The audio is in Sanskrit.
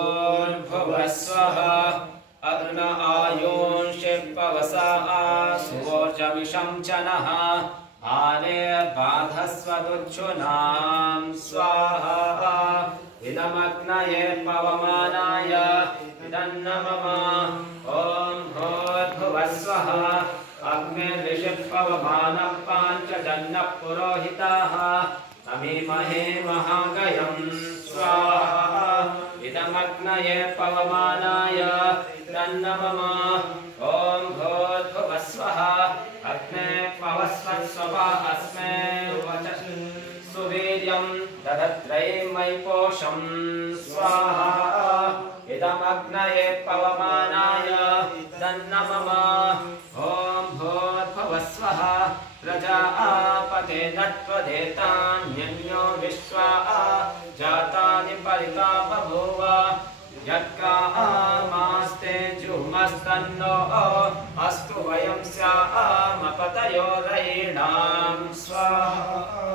भुवस्वः अग्न आयुंषे पवसा सुवोर्जमिषं च नः आने बाधस्वदुच्छुनां स्वाहा इदमग्नये पवमानाय इदन्न मम ॐ भूर्भुवस्वः अग्निर्ऋषिः पवमानः पाञ्चजन्यः पुरोहिताः अमीमहे महागयं स्वाहा इदमग्नये पवमानाय इदन्न मम ॐ भूर्भुवस्वः अग्ने पवस्वस्वपा अस्मे सुवीर्यं दधत्रयीमयि पोषं स्वाहा इदमग्नये पवमानाय इदन्न मम ॐ भूर्भुवस्वः प्रजापते नत्वदेतान्यन्यो विश्वा जातानि परिता बभूव यत्कामास्ते जुमस्तन्नो अस्तु वयं स्यामपतयो रयीणां स्वाहा।